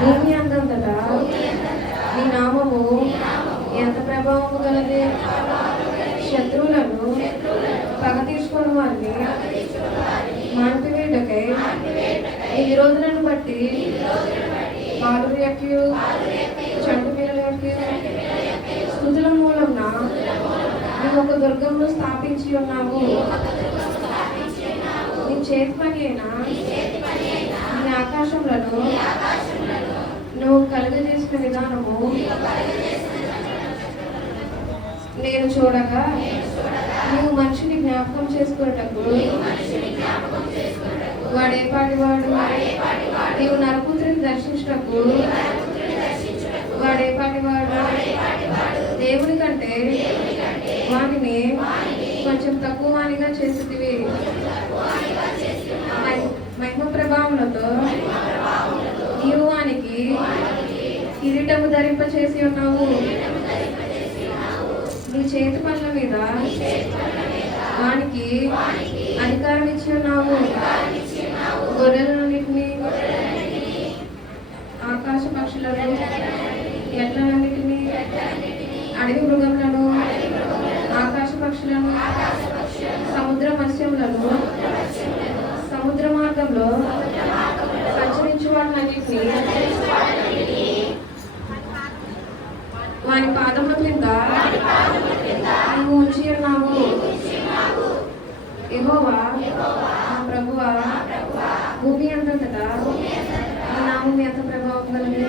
భూమి అందంతటా నీ నామము ఎంత ప్రభావము గలది. శత్రువులను పగ తీసుకుని వారిని మాన్పివేయుటకై ఈ విరోధులను బట్టి బాలురు యొక్క చంటి పిల్లల యొక్క స్థుతుల మూలమున నువ్వు ఒక దుర్గమును స్థాపించి ఉన్నావు. నీ చేతి పని అయినా నీ ఆకాశములను నువ్వు కలుగజేసిన విధానము నేను చూడగా నువ్వు మనిషిని జ్ఞాపకం చేసుకునేటప్పుడు వాడేపాటి వాడు. నీవు నరపుత్రుని దర్శించినప్పుడు వాడేపాటి వాడు. దేవుని కంటే వానిని కొంచెం తక్కువ వానిగా చేసేటివి. మహిమ ప్రభావములతో నీవు వానికి కిరీటము ధరింప చేసి ఉన్నావు. నీ చేతి పనుల మీద వానికి అధికారం ఇచ్చి ఉన్నావు. గొర్రెలన్నిటినీ, ఆకాశ పక్షులను, ఎడ్లన్నిటినీ, అడవి మృగములను, ఆకాశ పక్షులను, సముద్ర మత్స్యములను, సముద్ర మార్గంలో సంచరించు వాటినన్నిటినీ వాని పాదముల క్రింద నువ్వు ఉంచి ఉన్నావు. యెహోవా మా ప్రభువా, భూమి అంతటా నీ నామం ఎంత ప్రభావం కలిగి